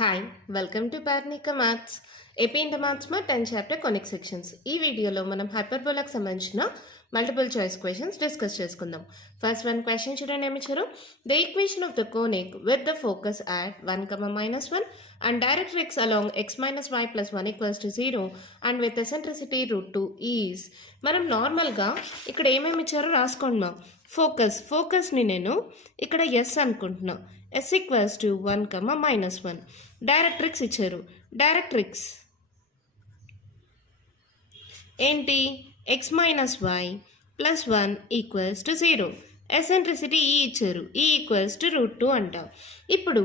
Hi welcome to Parnika maths AP inter maths మా 10th chapter conic sections. ఈ వీడియోలో మనం హైపర్బోలాకి సంబంధించిన మల్టిపుల్ చాయిస్ క్వశ్చన్స్ డిస్కస్ చేసుకుందాం. ఫస్ట్ వన్ క్వశ్చన్ చూడండి ఏమి ఇచ్చారు. The equation of the conic with the focus at 1, and directrix along x minus y plus 1 equals to 0 and with eccentricity (√2) is. మనం నార్మల్గా ఇక్కడ ఏమేమి ఇచ్చారో రాసుకోండి మా. ఫోకస్ని నేను ఇక్కడ ఎస్ అనుకుంటున్నా. s equals to 1, -1. డైరెక్ట్రిక్స్ ఇచ్చారు. డైరెక్ట్రిక్స్ ఏంటి? x minus Y plus 1 equals to 0. Eccentricity E ఇచ్చారు. ఈ ఈక్వల్స్ టు √2 అంట. ఇప్పుడు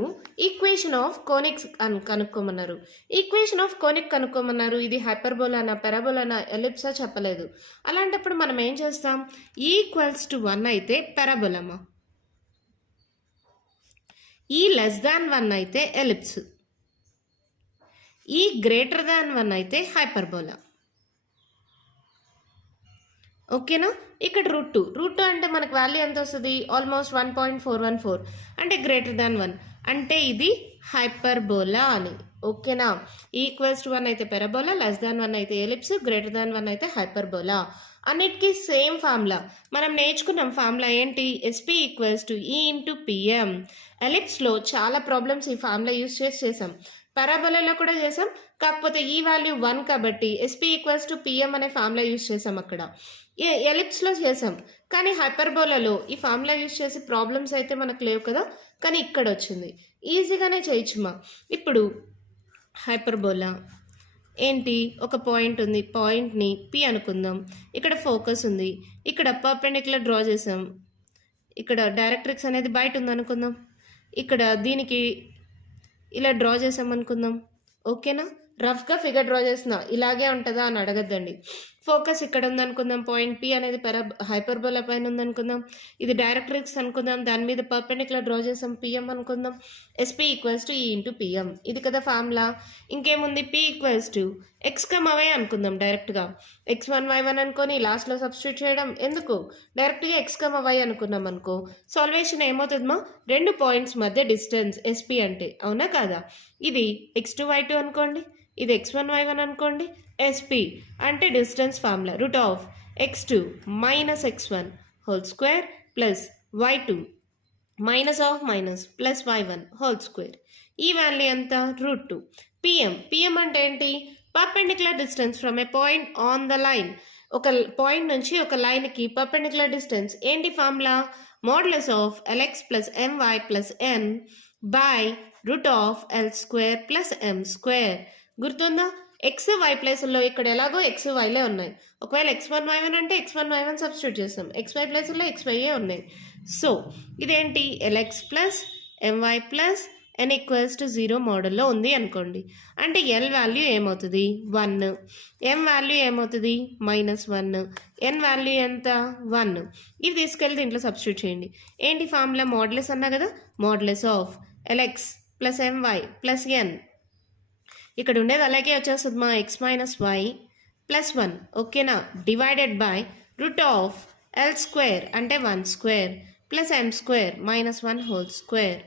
ఈక్వేషన్ ఆఫ్ కోనిక్స్ కనుక్కోమన్నారు. ఈక్వేషన్ ఆఫ్ కోనిక్ కనుక్కోమన్నారు. ఇది హైపర్బోలానా, పెరాబోలానా, ఎలిప్సా చెప్పలేదు. అలాంటప్పుడు మనం ఏం చేస్తాం? ఈ ఈక్వల్స్ టు 1 అయితే పెరాబోలమా, ఈ లెస్ దాన్ 1 అయితే ఎలిప్స్, ఈ గ్రేటర్ దాన్ 1 అయితే హైపర్బోలా. ఓకేనా? ఇక్కడ √2 అంటే మనకు వాల్యూ ఎంత వస్తుంది? ఆల్మోస్ట్ 1.414 అంటే గ్రేటర్ దాన్ 1 అంటే ఇది హైపర్బోలా అని. ఓకేనా? ఈక్వల్స్ టు 1 అయితే పెరాబోలా, లెస్ దాన్ 1 అయితే ఎలిప్స్, గ్రేటర్ దాన్ 1 అయితే హైపర్బోలా. అన్నిటికీ సేమ్ ఫార్ములా మనం నేర్చుకున్నాం. ఫార్ములా ఏంటి? ఎస్పీ ఈక్వల్స్ టు ఈ ఇంటూ పిఎం. ఎలిప్స్లో చాలా ప్రాబ్లమ్స్ ఈ ఫార్ములా యూజ్ చేసాం. పారాబోలాలో కూడా చేసాం, కాకపోతే ఈ వాల్యూ 1 కాబట్టి ఎస్పీ ఈక్వల్స్ టు పిఎం అనే ఫార్ములా యూజ్ చేసాం. అక్కడ ఎలిప్స్లో చేసాం, కానీ హైపర్బోలాలో ఈ ఫార్ములా యూజ్ చేసి ప్రాబ్లమ్స్ అయితే మనకు లేవు కదా, కానీ ఇక్కడ వచ్చింది. ఈజీగానే చేయొచ్చుమా. ఇప్పుడు హైపర్బోలా ఏంటి? ఒక పాయింట్ ఉంది, పాయింట్ని పి అనుకుందాం. ఇక్కడ ఫోకస్ ఉంది, ఇక్కడ పర్పెండిక్యులర్ డ్రా చేసాం. ఇక్కడ డైరెక్ట్రిక్స్ అనేది బయట ఉంది అనుకుందాం. ఇక్కడ దీనికి ఇలా డ్రా చేసాం అనుకుందాం. ఓకేనా? రఫ్గా ఫిగర్ డ్రా చేస్తున్నా, ఇలాగే ఉంటుందా అని అడగద్దండి. ఫోకస్ ఇక్కడ ఉందనుకుందాం, పాయింట్ పి అనేది హైపర్బోలా పైన ఉందనుకుందాం. ఇది డైరెక్ట్రిక్స్ అనుకుందాం, దాని మీద పర్పెండిక్యులర్ డ్రా చేసాం, పిఎం అనుకుందాం. ఎస్పీ ఈక్వల్స్ టు ఈ ఇంటూ పిఎం. ఇది కదా ఫార్ములా. ఇంకేముంది? P equals to x y అనుకుందాం. డైరెక్ట్గా x1 y1 అనుకొని లాస్ట్లో సబ్స్టిట్యూట్ చేయడం ఎందుకు? డైరెక్ట్గా x వై అనుకున్నాం అనుకో, సాల్వేషన్ ఏమవుతుందమ్మా? రెండు పాయింట్స్ మధ్య డిస్టెన్స్ ఎస్పీ అంటే, అవునా కాదా? ఇది x2 y2 అనుకోండి, ఇది x1 y1 అనుకోండి. ఎస్పీ అంటే distance formula √(x2 - x1) whole square plus y2 plus y1 whole square. ఈ వాల్యూ ఎంత? √2. పిఎం అంటే ఏంటి? Perpendicular distance from A point on the line. ఒక పాయింట్ నుంచి ఒక లైన్కి పర్పెండిక్యులర్ డిస్టెన్స్ ఏంటి formula? Modulus of lx plus my plus n by √(l² plus m²). గుర్తుందా? ఎక్స్ వై ప్లేసుల్లో ఇక్కడ ఎలాగో ఎక్స్ వైలే ఉన్నాయి. ఒకవేళ x1 y1 అంటే x1 y1 సబ్స్టిట్యూట్ చేస్తాం, xy ప్లేసుల్లో xyఏ ఉన్నాయి. సో ఇదేంటి? lx plus my plus n equals to 0 మోడల్లో ఉంది అనుకోండి. అంటే l వాల్యూ ఏమవుతుంది? 1. m వాల్యూ ఏమవుతుంది? -1. n వాల్యూ ఎంత? 1. ఇది తీసుకెళ్ళి దీంట్లో సబ్స్టిట్యూట్ చేయండి. ఏంటి ఫార్ములా? మోడ్యులస్ అన్నా కదా, modulus of lx plus my plus n. ఇక్కడ ఉండేది అలాగే వచ్చేస్తుంది మా, x మైనస్ వై ప్లస్ 1. ఓకేనా? డివైడెడ్ బై √(l² అంటే 1² ప్లస్ m² -1 హోల్ స్క్వేర్.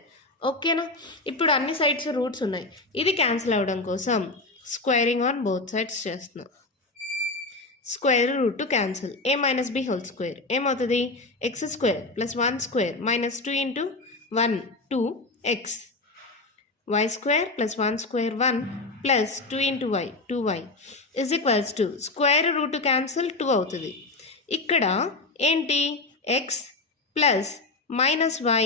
ఓకేనా? ఇప్పుడు అన్ని సైడ్స్ రూట్స్ ఉన్నాయి. ఇది క్యాన్సిల్ అవ్వడం కోసం స్క్వేరింగ్ ఆన్ బోత్ సైడ్స్ చేస్తున్నాం. Square root cancel, a minus b whole square ఏమవుతుంది? x² plus 1² minus 2 into 1 2x, y² plus 1² 1 plus 2 into y 2y is equals to square root cancel 2 అవుతుంది. ఇక్కడ ఏంటి? x plus -y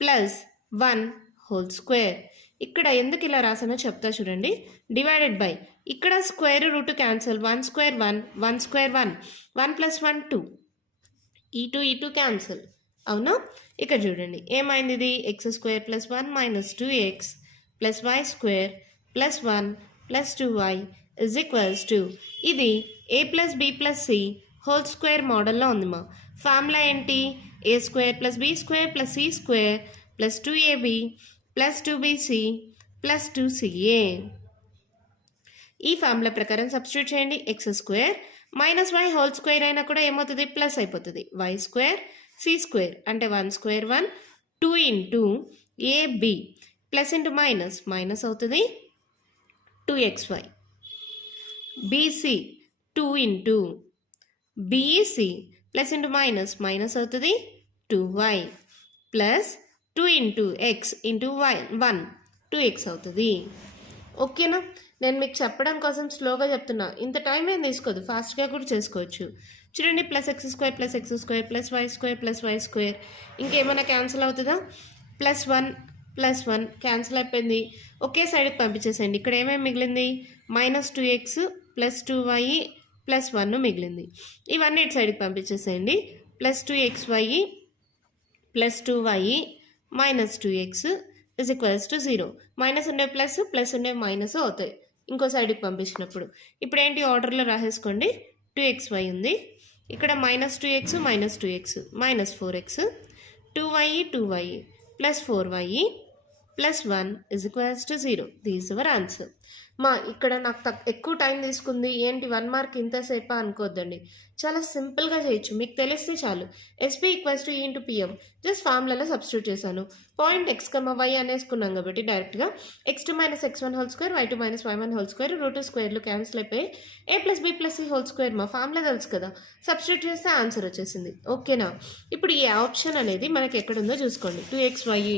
plus 1 whole square. ఇక్కడ ఎందుకు ఇలా రాసానో చెప్తా చూడండి. Divided by ఇక్కడ స్క్వేర్ రూట్ క్యాన్సిల్, 1² 1 1² 1 1 ప్లస్ 1 2 ఈ 2 క్యాన్సిల్. అవునా? ఇక్కడ చూడండి ఏమైంది? ఇది x² plus 1 minus 2x plus y² plus 1 plus 2y is equals to ఇది a plus b plus c whole square మోడల్లో ఉంది మా. ఫార్ములా ఏంటి? a² plus b² plus c² plus 2ab plus 2bc plus 2ca. ఈ formula ప్రకారం substitute చేయండి. x² minus y whole square అయినా కూడా ఏమవుతుంది? ప్లస్ అయిపోతుంది. y² c² అంటే 1² 1 2 into ab plus into minus minus అవుతుంది 2xy. బీసీ 2 ఇంటూ బీఈసీ ప్లస్ ఇంటూ మైనస్ మైనస్ అవుతుంది 2y plus 2 into x into y 1 2x అవుతుంది. ఓకేనా? నేను మీకు చెప్పడం కోసం స్లోగా చెప్తున్నా, ఇంత టైం ఏం తీసుకోదు, ఫాస్ట్గా కూడా చేసుకోవచ్చు. చూడండి, plus x square plus x square plus why square plus why square, ఇంకేమైనా క్యాన్సిల్ అవుతుందా? ప్లస్ వన్ క్యాన్సిల్ అయిపోయింది. ఒకే సైడ్కి పంపించేసేయండి. ఇక్కడ ఏమేమి మిగిలింది? -2x ప్లస్ 2y ప్లస్ 1 మిగిలింది. ఇవన్నీ ఇటు సైడ్కి పంపించేసేయండి. Plus 2xy plus 2y minus 2x is equals to 0. Minus ఉండే ప్లస్, ప్లస్ ఉండే మైనస్ అవుతాయి ఇంకో సైడ్కి పంపించినప్పుడు. ఇప్పుడు ఏంటి, ఆర్డర్లో రాసేసుకోండి. 2xy ఉంది, ఇక్కడ -2x minus 4x 2y plus 4y plus 1 is equals to 0. These our answer. ఇక్కడ నాకు ఎక్కువ టైం తీసుకుంది ఏంటి, 1 మార్క్ ఇంతసేపా అనుకోవద్దండి, చాలా సింపుల్గా చేయొచ్చు, మీకు తెలిస్తే చాలు. ఎస్పీ ఈక్వల్స్ టు ఈ ఇంటూ పిఎం జస్ట్ ఫార్ములాలో సబ్స్టిట్యూట్ చేశాను. పాయింట్ x, y అనేసుకున్నాం కాబట్టి డైరెక్ట్గా x2 minus x1 whole square y2 minus y1 whole square root స్క్వేర్లు క్యాన్సిల్ అయిపోయి a plus b plus c whole square మా ఫార్ములా తెలుసు కదా, సబ్స్టిట్యూట్ చేస్తే ఆన్సర్ వచ్చేసింది. ఓకేనా? ఇప్పుడు ఈ ఆప్షన్ అనేది మనకి ఎక్కడుందో చూసుకోండి. 2xy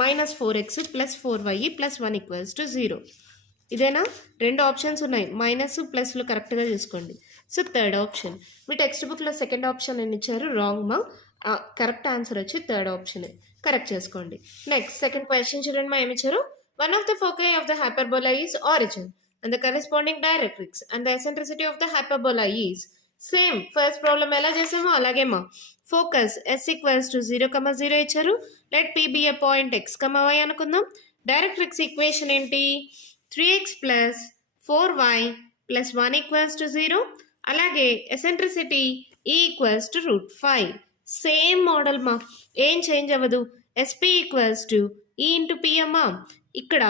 minus 4x plus 4y plus 1 equals to 0. ఇదేనా? 2 ఆప్షన్స్ ఉన్నాయి, మైనస్ ప్లస్లు కరెక్ట్గా చూసుకోండి. So third option. మీ టెక్స్ట్ బుక్లో సెకండ్ ఆప్షన్ అని ఇచ్చారు, రాంగ్ మా. కరెక్ట్ ఆన్సర్ వచ్చి థర్డ్ ఆప్షన్, కరెక్ట్ చేసుకోండి. నెక్స్ట్ సెకండ్ క్వశ్చన్ చూడండి, మా ఏమి ఇచ్చారు? One of the foci of the hyperbola is origin and the corresponding directrix and the eccentricity of the hyperbola is same. First problem ఎలా చేసామో అలాగే మా. ఫోకస్ s ఈక్వల్స్ టు 0,0 ఇచ్చారు. Let p B a point x, y అనుకుందాం. Directrix equation ఏంటి? 3x plus 4y plus 1 equals to 0. అలాగే eccentricity e equals to √5. Same model మా, ఏం చేంజ్ అవ్వదు. ఎస్పీ ఈక్వల్స్ టు ఈ ఇంటూ పిఎమ్మా. ఇక్కడ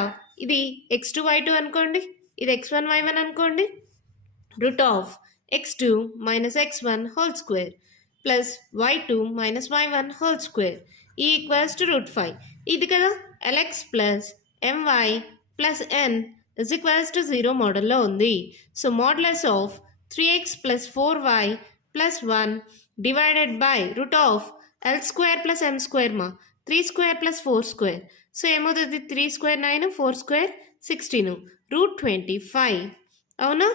ఇది x2 y2 అనుకోండి, ఇది x1 y1 అనుకోండి. Root of x2 minus x1 whole square plus y2 minus y1 whole square ఈ ఈక్వల్స్ టు √5. ఇది కదా lx plus my plus n is equals to 0 మోడల్లో ఉంది. So modulus of 3x plus 4y plus 1 divided by root of l square plus m square మా. 3 square plus 4 square. So ఏమవుతుంది? 3 square 9, 4 square 16, √25. అవునా?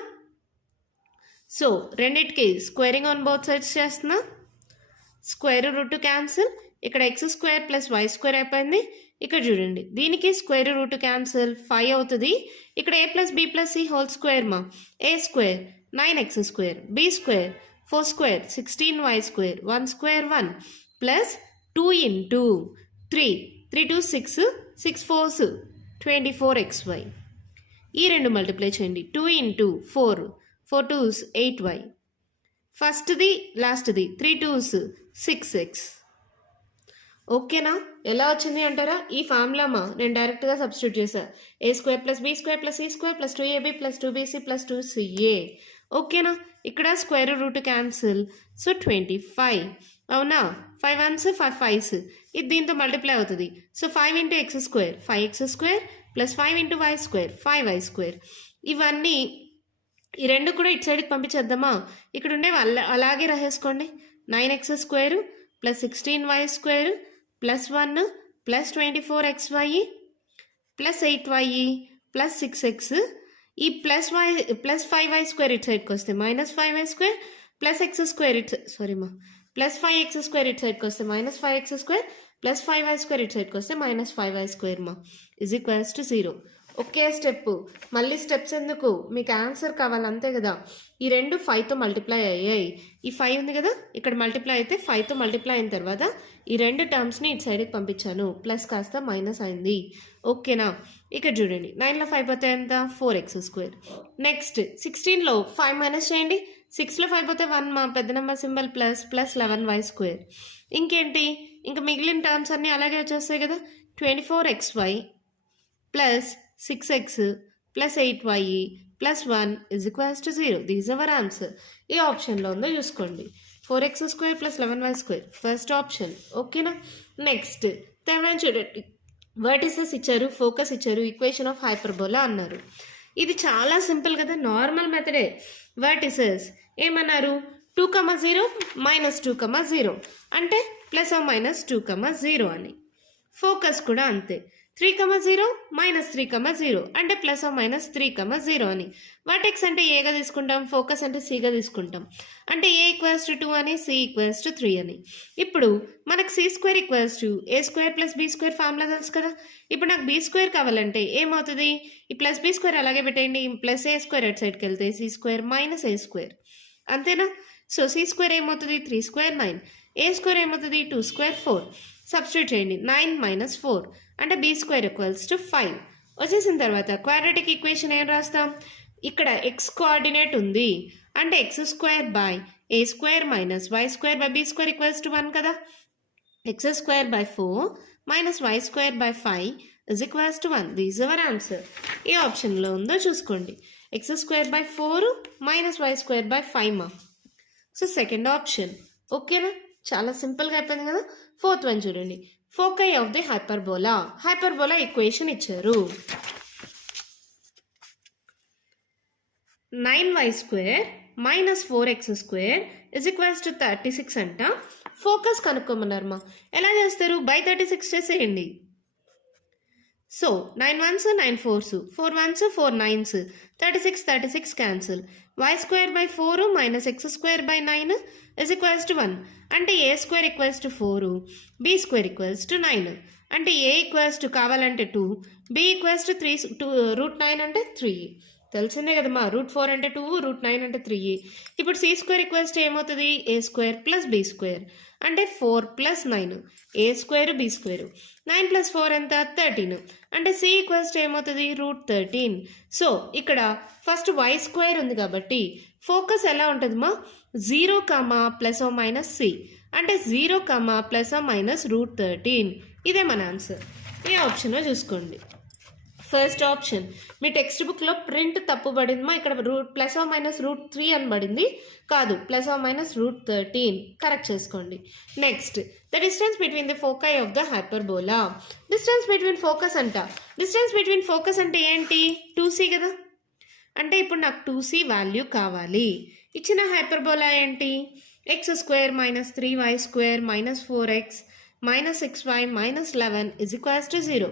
So రెండిటికి squaring on both sides చేస్తున్నా. Square root cancel. ఇక్కడ X square plus why square అయిపోయింది. ఇక్కడ చూడండి, దీనికి స్క్వేర్ రూట్ క్యాన్సిల్ 5 అవుతుంది. ఇక్కడ a plus b plus c whole square మా. a square 9x square, b square 4 square 16y square 1 square 1 plus 2 into 3 3 2 6 6 4 24xy. ఈ రెండు మల్టిప్లై చేయండి. 2 ఇంటూ 4 4 2s 8y. ఫస్ట్ది లాస్ట్ది 3 2s 6x. ఓకేనా? ఎలా వచ్చింది అంటారా? ఈ ఫార్ములామా నేను డైరెక్ట్గా సబ్స్టిట్యూట్ చేశాను. a square plus b square plus c square plus 2ab plus 2bc plus 2ca. ఓకేనా? ఇక్కడ స్క్వేర్ రూట్ క్యాన్సిల్. సో 25. అవునా? 5 1s 5 5s. ఇది దీంతో మల్టిప్లై అవుతుంది. So 5 into x square 5x square plus 5 into y square 5y square. ఇవన్నీ ఈ రెండు కూడా ఇటు సైడ్కి పంపించేద్దామా? ఇక్కడ ఉండేవి అలాగే రాసేసుకోండి. 9x square plus 16y square plus 1 plus 24xy plus 8y plus 6x. ఈ ప్లస్ 5y స్క్వేర్ ఇటు సైడ్కి వస్తే minus 5y square plus x square plus 5x square ఇటు సైడ్కి వస్తే minus 5x square plus 5y square ఇటు సైడ్కి వస్తే మైనస్ 5y స్క్వేర్ మా is equals to 0. Okay step, మళ్ళీ స్టెప్స్ ఎందుకు? మీకు ఆన్సర్ కావాలి అంతే కదా. ఈ రెండు 5తో మల్టిప్లై అయ్యాయి. ఈ 5 ఉంది కదా, ఇక్కడ మల్టిప్లై అయితే 5తో మల్టిప్లై అయిన తర్వాత ఈ రెండు టర్మ్స్ని ఇటు సైడ్కి పంపించాను. ప్లస్ కాస్త మైనస్ అయింది. ఓకేనా? ఇక్కడ చూడండి, 9లో 5 పోతే ఎంత? 4x square. నెక్స్ట్ 16లో 5 మైనస్ చేయండి. 6లో 5 పోతే 1 మా పెద్ద number symbol plus plus 11y square. ఇంకేంటి, ఇంకా మిగిలిన టర్మ్స్ అన్నీ అలాగే వచ్చేస్తాయి కదా. 24xy plus 6x plus 8y plus 1 is equals to 0. These our answer. ఈ ఆప్షన్లో ఉందో చూసుకోండి. 4x square plus 11y square first option. ఓకేనా? నెక్స్ట్ థర్డ్ వన్ చూడండి. వర్టిసెస్ ఇచ్చారు, ఫోకస్ ఇచ్చారు, ఈక్వేషన్ ఆఫ్ హైపర్బోలా అన్నారు. ఇది చాలా సింపుల్ కదా, నార్మల్ మెథడే. వర్టిసెస్ ఏమన్నారు, 2,0 -2,0 అంటే +or -2,0 అని. ఫోకస్ కూడా అంతే, 3,0 -3,0 అంటే +or -3,0 అని. వర్టెక్స్ అంటే ఏగా తీసుకుంటాం, ఫోకస్ అంటే సిగా తీసుకుంటాం. అంటే A = 2 అని, C = 3 అని. ఇప్పుడు మనకు C² = A² + B² ఫార్ములా తెలుసు కదా. ఇప్పుడు నాకు B² కావాలంటే ఏమవుతుంది, ఈ +B² అలాగే పెట్టేయండి, +A² అటు సైడ్కి వెళ్తే C² - A², అంతేనా. సో C² ఏమవుతుంది, 3² 9, A² ఏమవుతుంది, 2² 4. సబ్స్టిట్యూట్ చేయండి, 9 - 4 అంటే B² = 5 వచ్చేసిన తర్వాత క్వాడ్రాటిక్ ఈక్వేషన్ ఏం రాస్తాం, ఇక్కడ x కోఆర్డినేట్ ఉంది అంటే x² / A² - y² / B² = 1 కదా. x² / 4 - y² / 5 = 1. This our answer. ఏ ఆప్షన్లో ఉందో చూసుకోండి, x² / 4 - y² / 5 so second option. ఓకేనా, చాలా సింపుల్గా అయిపోయింది కదా. ఫోర్త్ వన్ చూడండి, foci of the hyperbola. Hyperbola equation ఇచ్చారు, 9y² - 4x² = 36 అంట. ఫోకస్ కనుక్కోమన్నారు మా. ఎలా చేస్తారు, బై 36 చేసేయండి. So 9 1s 9 4s 4 1s 4 9s 36 cancel. y² / 4 - x² / 9 = 1 అంటే A² = 4, B² = 9 అంటే A కావాలంటే 2, B = 3 √9 అంటే 3. తెలిసిందే కదమ్మా, √4 అంటే 2, √9 అంటే 3. ఇప్పుడు C² ఏమవుతుంది, A² + B² అంటే 4 + 9, A² B². 9 + 4 ఎంత, 13 అంటే C ఏమవుతుంది, √13. సో ఇక్కడ ఫస్ట్ y² ఉంది కాబట్టి ఫోకస్ ఎలా ఉంటుందమ్మా, 0, ±C అంటే 0, ±√13. ఇదే మన ఆన్సర్. ఏ ఆప్షన్లో చూసుకోండి. ఫస్ట్ ఆప్షన్, మీ టెక్స్ట్ బుక్లో ప్రింట్ తప్పు పడిందమ్మా, ఇక్కడ ±√3 అని పడింది, కాదు ±√13. కరెక్ట్ చేసుకోండి. Next, the distance between the foci of the hyperbola. Distance between focus అంట. డిస్టెన్స్ బిట్వీన్ ఫోకస్ అంటే ఏంటి, 2C కదా. అంటే ఇప్పుడు నాకు 2C వాల్యూ కావాలి. ఇచ్చిన హైపర్బోలా ఏంటి, x² - 3y² - 4x - 6y - 11 = 0.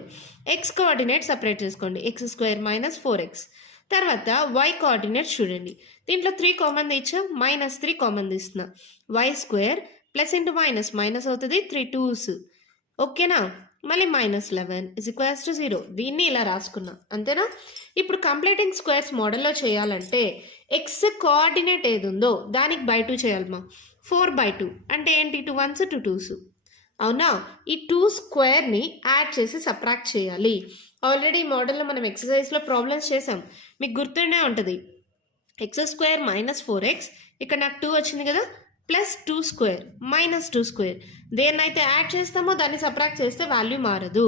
x coordinate separate చేసుకోండి, x² - 4x. తర్వాత y కోఆర్డినేట్ చూడండి, దీంట్లో 3 కామన్ ఇచ్చా, -3 కామన్ తీస్తున్నా. y² ప్లస్ ఇంటూ మైనస్ అవుతుంది, 3 2s. ఓకేనా. మళ్ళీ -11 = 0. దీన్ని ఇలా రాసుకున్నా, అంతేనా. ఇప్పుడు కంప్లీటింగ్ స్క్వేర్స్ మోడల్లో చేయాలంటే x కోఆర్డినేట్ ఏది ఉందో దానికి బై 2 చేయాలమ్మా. 4/2 అంటే ఏంటి, 2 1s 2 2s. అవునా. ఈ 2² యాడ్ చేసి సబ్ట్రాక్ట్ చేయాలి. ఆల్రెడీ ఈ మోడల్లో మనం ఎక్సర్సైజ్లో ప్రాబ్లమ్స్ చేసాం, మీకు గుర్తుండే ఉంటుంది. x² - 4x, ఇక్కడ నాకు 2 వచ్చింది కదా, +2² - 2². దేన్నైతే యాడ్ చేస్తామో దాన్ని సబ్ట్రాక్ట్ చేస్తే వాల్యూ మారదు.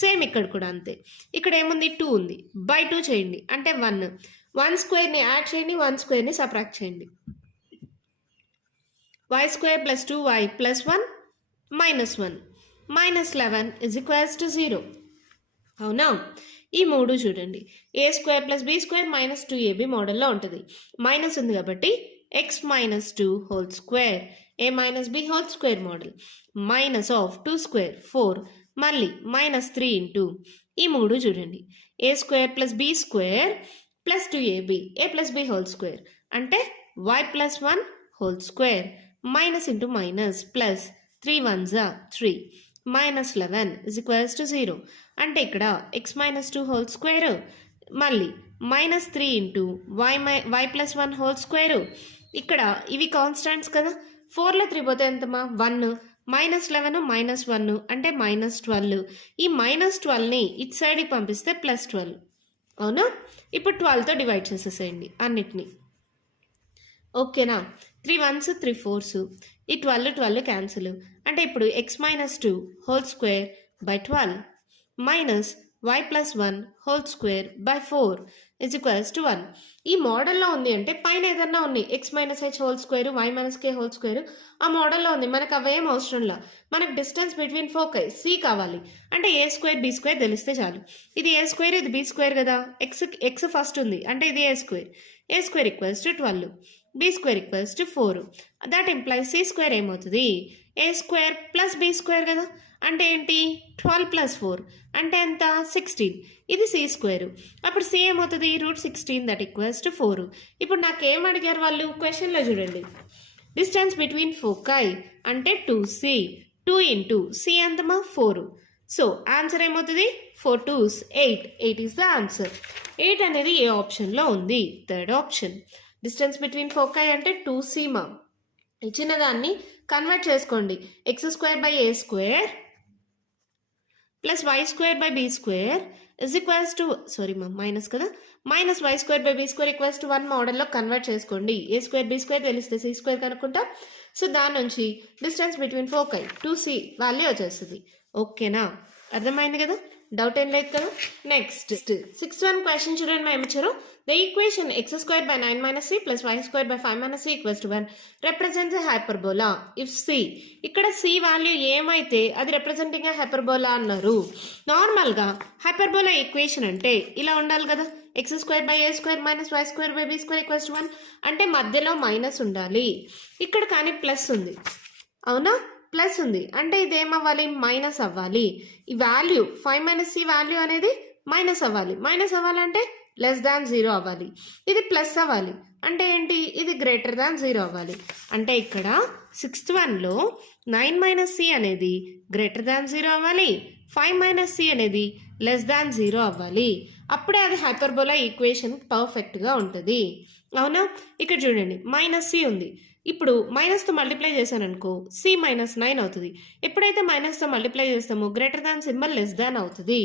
సేమ్ ఇక్కడ కూడా అంతే. ఇక్కడ ఏముంది, 2 ఉంది, బై 2 చేయండి అంటే 1. 1² యాడ్ చేయండి, 1² సబ్ట్రాక్ట్ చేయండి. y² + 2y + 1 -1 -11 = 0. అవునా. ఈ 3 చూడండి, A² + B² - 2AB మోడల్లో ఉంటుంది. మైనస్ ఉంది కాబట్టి x - 2 whole square, A - B whole square model. -2² 4, మళ్ళీ -3 ఇంటూ ఈ 3 చూడండి, A² + B² + 2AB A + B whole square అంటే y + 1 whole square, minus into minus plus 3 1s 3 -11 = 0. అంటే ఇక్కడ x - 2 హోల్ స్క్వేర్, మళ్ళీ -3 ఇంటూ y + 1 హోల్ స్క్వేర్. ఇక్కడ ఇవి constants కదా, 4లో 3 పోతే ఎంతమా, 1. -11 -1 అంటే -12. ఈ -12ని ఇటు సైడ్కి పంపిస్తే +12. అవునా. ఇప్పుడు 12తో డివైడ్ చేసేసేయండి అన్నిటినీ. ఓకేనా. 3 1s 3 4s, ఈ 12 క్యాన్సిల్. అంటే ఇప్పుడు x - 2 whole square / 12 minus y plus 1 whole square by 4 is equals to 1. ఈ మోడల్లో ఉంది అంటే పైన ఏదన్నా ఉన్నాయి x minus h whole square, y minus k whole square ఆ మోడల్లో ఉంది. మనకు అవేం అవసరంలా. మనకు డిస్టెన్స్ బిట్వీన్ ఫోకై c కావాలి అంటే a స్క్వేర్ b స్క్వేర్ తెలిస్తే చాలు. ఇది a స్క్వేర్ ఇది b స్క్వేర్ కదా, x ఫస్ట్ ఉంది అంటే ఇది a square equals to 12, b square equals to 4. That implies c square ఏమవుతుంది a square plus b square కదా, అంటే ఏంటి 12 ప్లస్ 4 అంటే ఎంత 16. ఇది c స్క్వేర్. అప్పుడు c ఏమవుతుంది √16 దట్ ఈక్వల్స్ టు 4. ఇప్పుడు నాకేం అడిగారు వాళ్ళు క్వశ్చన్లో చూడండి. డిస్టెన్స్ బిట్వీన్ ఫోకై అంటే 2c, 2 into c ఎంతమా 4. So answer ఏమవుతుంది 4 2s 8, 8 ఈస్ ద ఆన్సర్. 8 అనేది ఏ ఆప్షన్లో ఉంది, third option. Distance between foci అంటే 2c మా. ఇచ్చిన దాన్ని కన్వర్ట్ చేసుకోండి. x square by a square plus y square by b square is equals to minus కదా, minus y square by b square equals to 1 మోడల్లో కన్వర్ట్ చేసుకోండి. a square b square తెలిస్తే c square కనుక్కుంటాం. So దాని నుంచి distance between foci 2c value వచ్చేస్తుంది. ఓకేనా, అర్థమైంది కదా, డౌట్ ఏం లేదు కదా. నెక్స్ట్ 6th క్వశ్చన్ చూడండి. మేము ఇచ్చారు the equation x square by 9 minus c plus y square by 5 minus c equals to 1 represents a hyperbola if c. ఇక్కడ c వాల్యూ ఏమైతే అది రిప్రజెంటింగ్ ఎ హైపర్బోలా అన్నారు. నార్మల్గా హైపర్బోలా ఈక్వేషన్ అంటే ఇలా ఉండాలి కదా, x square by a square minus y square by b square equals to 1 అంటే మధ్యలో మైనస్ ఉండాలి. ఇక్కడ కానీ ప్లస్ ఉంది, అవునా, ప్లస్ ఉంది అంటే ఇదేమవ్వాలి మైనస్ అవ్వాలి. ఈ వాల్యూ 5 మైనస్ c వాల్యూ అనేది మైనస్ అవ్వాలి. మైనస్ అవ్వాలంటే లెస్ దాన్ 0 అవ్వాలి. ఇది ప్లస్ అవ్వాలి అంటే ఏంటి, ఇది గ్రేటర్ దాన్ 0 అవ్వాలి. అంటే ఇక్కడ 6th వన్లో 9 మైనస్ c అనేది గ్రేటర్ దాన్ 0 అవ్వాలి, 5 మైనస్ c అనేది లెస్ దాన్ 0 అవ్వాలి. అప్పుడే అది హైపర్బోలా ఈక్వేషన్ పర్ఫెక్ట్గా ఉంటుంది. అవునా, ఇక్కడ చూడండి మైనస్ c ఉంది. ఇప్పుడు మైనస్తో మల్టిప్లై చేశాను అనుకో c మైనస్ 9 అవుతుంది. ఎప్పుడైతే మైనస్తో మల్టిప్లై చేస్తామో greater than symbol less than అవుతుంది.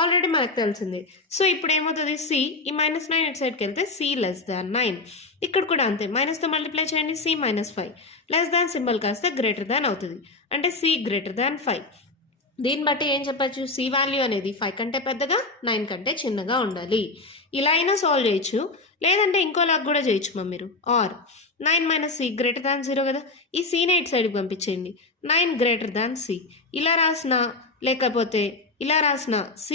ఆల్రెడీ మనకు తెలిసింది. సో ఇప్పుడు ఏమవుతుంది c ఈ -9 ఇటు సైడ్కి వెళ్తే c లెస్ దాన్ 9. ఇక్కడ కూడా అంతే, మైనస్తో మల్టిప్లై చేయండి c -5 లెస్ దాన్ సింబల్ కాస్త గ్రేటర్ దాన్ అవుతుంది అంటే c గ్రేటర్ దాన్ 5. దీన్ని బట్టి ఏం చెప్పచ్చు, c వాల్యూ అనేది 5 కంటే పెద్దగా 9 కంటే చిన్నగా ఉండాలి. ఇలా అయినా సాల్వ్ చేయొచ్చు, లేదంటే ఇంకోలాగా కూడా చేయొచ్చు మా మీరు. Or 9 minus c greater than 0 కదా, ఈ cని ఇటు సైడ్కి పంపించేయండి. 9 గ్రేటర్ దాన్ c ఇలా రాసిన, లేకపోతే ఇలా రాసిన c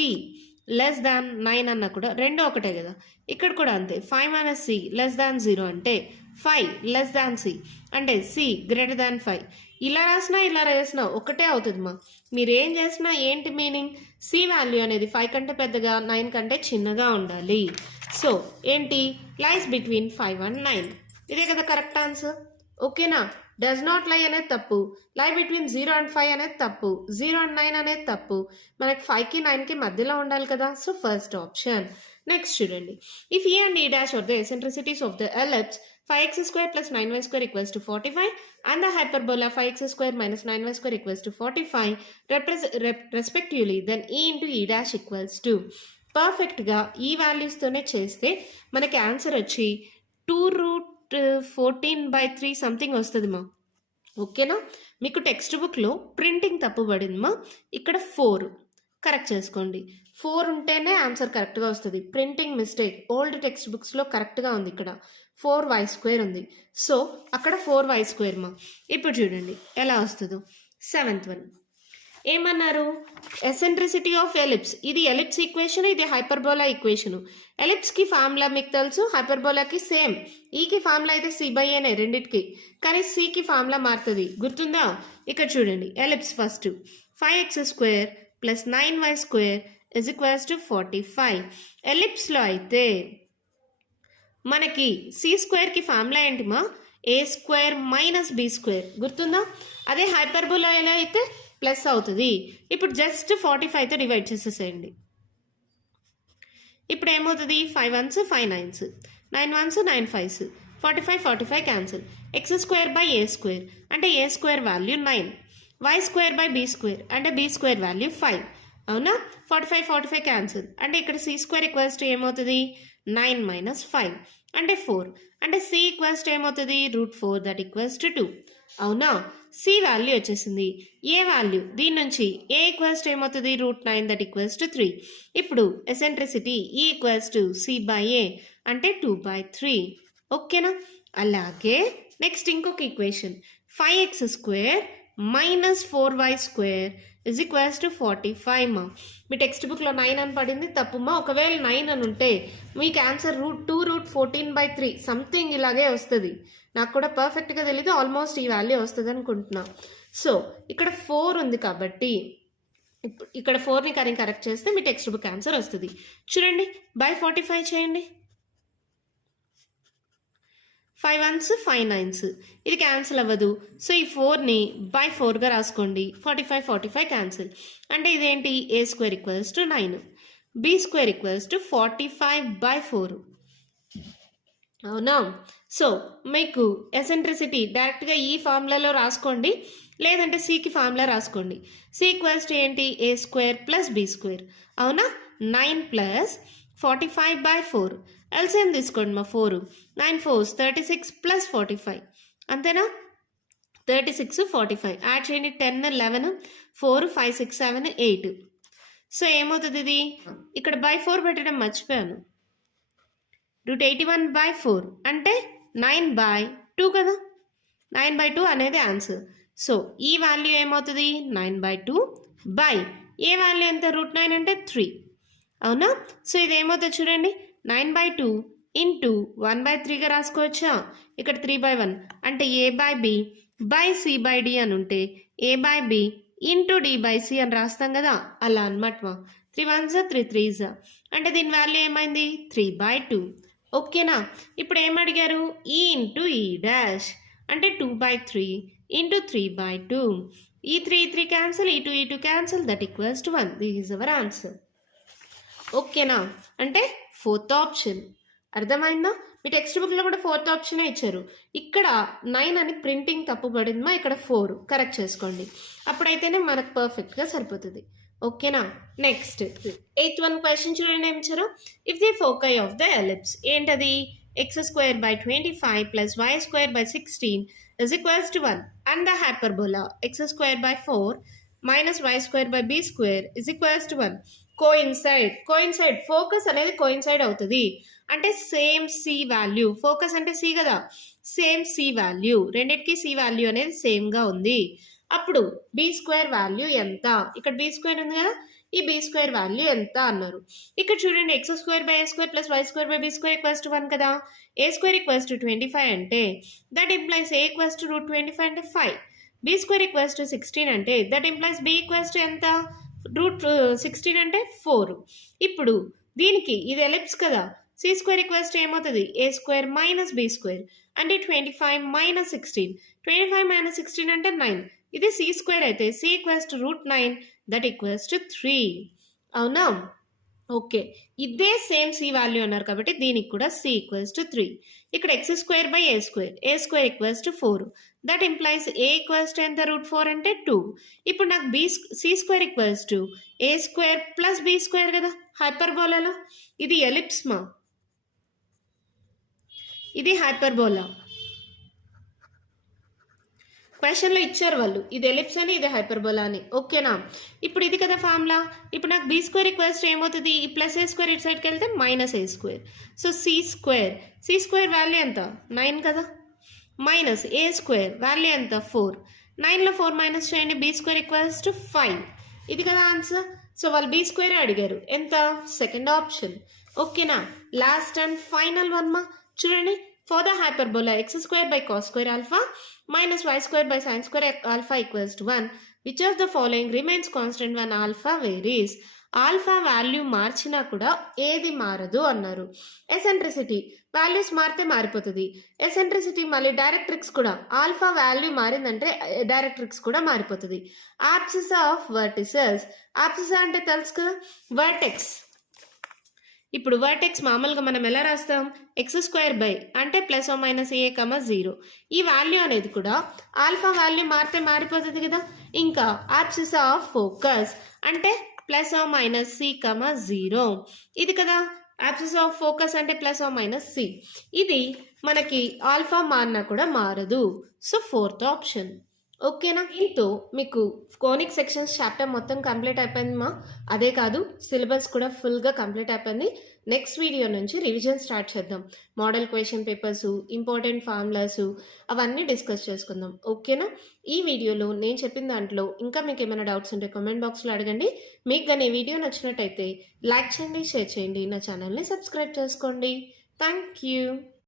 లెస్ దాన్ 9 అన్నా కూడా రెండు ఒకటే కదా. ఇక్కడ కూడా అంతే, 5 మైనస్ c లెస్ దాన్ 0 అంటే 5 లెస్ దాన్ c అంటే c గ్రేటర్ దాన్ 5. ఇలా రాసినా ఇలా రాసినా ఒకటే అవుతుంది మా. మీరు ఏం చేసినా ఏంటి మీనింగ్, c వాల్యూ అనేది 5 కంటే పెద్దగా 9 కంటే చిన్నగా ఉండాలి. సో ఏంటి, లైస్ బిట్వీన్ 5 and 9. ఇదే కదా కరెక్ట్ ఆన్సర్. ఓకేనా, డస్ నాట్ లై అనేది తప్పు, లై బిట్వీన్ 0 and 5 అనేది తప్పు, 0 and 9 అనేది తప్పు. మనకి 5కి 9కి మధ్యలో ఉండాలి కదా. So first option. నెక్స్ట్ చూడండి, if e and e dash are the eccentricities of the ellipse 5x square plus 9y square equals to 45 and the hyperbola 5x square minus 9y square equals to 45 respectively, then e into e dash equals to. పర్ఫెక్ట్గా ఈ వాల్యూస్తోనే చేస్తే మనకి answer వచ్చి 2√14/3 something వస్తుంది మా. ఓకేనా, మీకు text బుక్లో ప్రింటింగ్ తప్పు పడింది మా. ఇక్కడ 4 కరెక్ట్ చేసుకోండి. 4 ఉంటేనే ఆన్సర్ కరెక్ట్గా వస్తుంది. ప్రింటింగ్ మిస్టేక్, ఓల్డ్ టెక్స్ట్ బుక్స్లో కరెక్ట్గా ఉంది. ఇక్కడ 4y స్క్వేర్ ఉంది, సో అక్కడ 4y స్క్వేర్ మా. ఇప్పుడు చూడండి ఎలా వస్తుందో. 7th వన్ ఏమన్నారు, ఎసెంట్రిసిటీ ఆఫ్ ఎలిప్స్. ఇది ఎలిప్స్ ఈక్వేషన్, ఇది హైపర్బోలా ఈక్వేషను. ఎలిప్స్కి ఫార్ములా మీకు తెలుసు, హైపర్బోలాకి సేమ్. ఈకి ఫార్ములా అయితే c/a రెండింటికి, కానీ cకి ఫార్ములా మారుతుంది, గుర్తుందా. ఇక్కడ చూడండి, ellipse first 5x square plus 9y square is equals to 45. ఎలిప్స్లో అయితే మనకి c స్క్వేర్కి ఫార్ములా ఏంటి మా, a square minus b square, గుర్తుందా. అదే హైపర్బోలాలో అయితే ప్లస్ అవుతుంది. ఇప్పుడు జస్ట్ 45తో డివైడ్ చేసేసేయండి. ఇప్పుడు ఏమవుతుంది, 5 1s 5 9s, 9 1s 9 5s, 45 cancel. x square by a square అంటే a square value 9, y square by b square అంటే b స్క్వేర్ వాల్యూ 5. అవునా, 45 క్యాన్సిల్ అంటే ఇక్కడ c స్క్వేర్ ఈక్వల్స్ టు ఏమవుతుంది 9 మైనస్ 5 అంటే 4. అంటే సి ఈక్వల్స్ టు ఏమవుతుంది √4 దట్ ఈక్వల్స్ టు 2. అవునా? సి వాల్యూ వచ్చేసింది. ఏ వాల్యూ దీని నుంచి ఏ ఈక్వల్స్ టు ఏమవుతుంది √9 దట్ ఈక్వల్స్ టు 3. ఇప్పుడు ఎసెంట్రిసిటీ ఈ ఈక్వల్స్ టు సి బై ఏ అంటే 2/3. ఓకేనా? అలాగే నెక్స్ట్ ఇంకొక equation 5x² minus 4y² is equals to 45 మా. మీ టెక్స్ట్ బుక్లో 9 అని పడింది తప్పుమా. ఒకవేళ 9 అని ఉంటే మీకు ఆన్సర్ √2√14/3 సంథింగ్ ఇలాగే వస్తుంది. నాకు కూడా పర్ఫెక్ట్గా తెలీదు, ఆల్మోస్ట్ ఈ వాల్యూ వస్తుంది అనుకుంటున్నా. సో ఇక్కడ 4 ఉంది కాబట్టి ఇక్కడ 4ని కరెక్ట్ చేస్తే మీ టెక్స్ట్ బుక్ ఆన్సర్ వస్తుంది. చూడండి, బై 45 చేయండి. 5 1s 5 9s ఇది క్యాన్సిల్ అవ్వదు. సో ఈ 4ని బై 4గా రాసుకోండి. 45 క్యాన్సిల్. అంటే ఇదేంటి a² equals to 9, b² equals to 45/4. అవునా? సో మీకు ఎసెంట్రిసిటీ డైరెక్ట్గా ఈ ఫార్ములాలో రాసుకోండి, లేదంటే సికి ఫార్ములా రాసుకోండి. సి ఈక్వల్స్ టు ఏంటి a² ప్లస్ b². అవునా? 9 ప్లస్ 45/4. ఎల్సిఎం తీసుకోండి మా. 4 9 4s 36 ప్లస్ 45. అంతేనా? 36 45 యాడ్ చేయండి. 10 11 4 5 6 7 8. సో ఏమవుతుంది ఇది? ఇక్కడ బై 4 పెట్టడం మర్చిపోయాను. √81/4 అంటే 9/2 కదా. 9/2 అనేది ఆన్సర్. సో ఈ వాల్యూ ఏమవుతుంది 9/2 బై ఏ వాల్యూ ఎంత √9 అంటే 3. అవునా? సో ఇది ఏమవుతుంది చూడండి, 9/2 ఇంటూ 1/3గా రాసుకోవచ్చా? ఇక్కడ 3/1 అంటే a/b బై c/d అని ఉంటే a/b ఇంటూ d/c అని రాస్తాం కదా, అలా అనమాట. 3 1s 3 3s అంటే దీని వాల్యూ ఏమైంది 3/2. ఓకేనా? ఇప్పుడు ఏమడిగారు ఈ ఇంటూ ఈ డాష్ అంటే 2/3 ఇంటూ 3/2. ఈ 3 క్యాన్సిల్, ఈ 2 cancel, that equals to 1. This is our answer. ఓకేనా? అంటే 4th ఆప్షన్. అర్థమైందా? మీ టెక్స్ట్ బుక్లో కూడా 4th ఆప్షనే ఇచ్చారు. ఇక్కడ 9 అని ప్రింటింగ్ తప్పు పడిందమ్మా, ఇక్కడ 4 కరెక్ట్ చేసుకోండి. అప్పుడైతేనే మనకు పర్ఫెక్ట్గా సరిపోతుంది. ఓకేనా? నెక్స్ట్ 8th వన్ క్వశ్చన్ చూడండి ఏం ఇచ్చారు. If the foci of the ellipse ఏంటది x²/25 plus y²/16 is equals to 1 and the hyperbola x²/4 minus y²/b² is equals to 1. Coincide focus అనేది కోయిన్సైడ్ అవుతుంది అంటే సేమ్ సి వాల్యూ. ఫోకస్ అంటే C కదా, same C value, రెండింటికి C value అనేది సేమ్గా ఉంది. అప్పుడు b² వాల్యూ ఎంత? ఇక్కడ b² ఉంది కదా, ఈ b² వాల్యూ ఎంత అన్నారు. ఇక్కడ చూడండి x²/a² plus y²/b² equals to 1 కదా. a² ఈక్వల్స్ టు 25 అంటే that implies a equals to √25 అంటే 5. b² ఈక్వల్స్ టు 16 అంటే that implies b equals to ఎంత √16 అంటే 4. ఇప్పుడు దీనికి ఇది ఎలిప్స్ కదా, c² ఈక్వల్స్ టు ఏమవుతుంది a² మైనస్ b² అంటే 25 మైనస్ 16. 25 మైనస్ 16 అంటే 9. ఇది c² అయితే c equals to √9 that equals to 3. అవునా? ఓకే, ఇదే సేమ్ సి వాల్యూ అన్నారు కాబట్టి దీనికి కూడా c ఈక్వల్స్ టు 3. ఇక్కడ x²/a² equals to 4. That implies a equals to ఎంత √4 అంటే 2. ఇప్పుడు నాకు c² equals to a² plus b² కదా హైపర్బోలాలో. ఇది ఎలిప్స్ మా, ఇది హైపర్బోలా. క్వశ్చన్లో ఇచ్చారు వాళ్ళు, ఇది ఎలిప్స్ అని ఇది హైపర్బోలా అని. ఓకేనా? ఇప్పుడు ఇది కదా ఫార్ములా. ఇప్పుడు నాకు b² ఈక్వల్స్ టు ఏమవుతుంది, ఈ ప్లస్ a² ఇటు సైడ్కి వెళ్తే minus a². So c² value ఎంత 9 కదా, మైనస్ a² వాల్యూ ఎంత 4. 9లో 4 మైనస్ చేయండి, b² ఈక్వల్స్ టు 5. ఇది కదా ఆన్సర్. సో వాళ్ళు b² అడిగారు ఎంత, సెకండ్ ఆప్షన్. ఓకేనా? లాస్ట్ అండ్ ఫైనల్ వన్ మా. చూడండి, for the hyperbola x²/cos² alpha minus y²/sin² alpha equals to 1, which of the following remains constant when alpha varies? Alpha value మార్చినా కూడా ఏది మారదు అన్నారు. ఎసెంట్రిసిటీ వాల్యూస్ మారితే మారిపోతుంది. ఎసెంట్రిసిటీ మళ్ళీ డైరెక్ట్రిక్స్ కూడా, ఆల్ఫా వాల్యూ మారిందంటే డైరెక్ట్రిక్స్ కూడా మారిపోతుంది. యాబ్సిస్ ఆఫ్ వర్టిసెస్, యాబ్సిస్ అంటే తెలుసు కదా వర్టెక్స్. ఇప్పుడు వర్టెక్స్ మామూలుగా మనం ఎలా రాస్తాం, x² అంటే ప్లస్ ఓ మైనస్ a, 0. ఈ వాల్యూ అనేది కూడా ఆల్ఫా వాల్యూ మారితే మారిపోతుంది కదా. ఇంకా యాబ్సిస్ ఆఫ్ ఫోకస్ అంటే ప్లస్ ఓ మైనస్ c, 0. ఇది కదా యాబ్సెన్స్ ఆఫ్ ఫోకస్ అంటే ప్లస్ ఆర్ మైనస్ సి. ఇది మనకి ఆల్ఫా మారినా కూడా మారదు. So fourth option. ఓకేనా? దీంతో మీకు కోనిక్ సెక్షన్స్ చాప్టర్ మొత్తం కంప్లీట్ అయిపోయింది మా. అదే కాదు సిలబస్ కూడా ఫుల్గా కంప్లీట్ అయిపోయింది. నెక్స్ట్ వీడియో నుంచి రివిజన్ స్టార్ట్ చేద్దాం. Model question papers, important formulas అవన్నీ డిస్కస్ చేసుకుందాం. ఓకేనా? ఈ వీడియోలో నేను చెప్పిన దాంట్లో ఇంకా మీకు ఏమైనా డౌట్స్ ఉంటే కామెంట్ బాక్స్లో అడగండి. మీకు కానీ ఈ వీడియో నచ్చినట్టయితే లైక్ చేయండి, షేర్ చేయండి, నా ఛానల్ని సబ్స్క్రైబ్ చేసుకోండి. Thank you.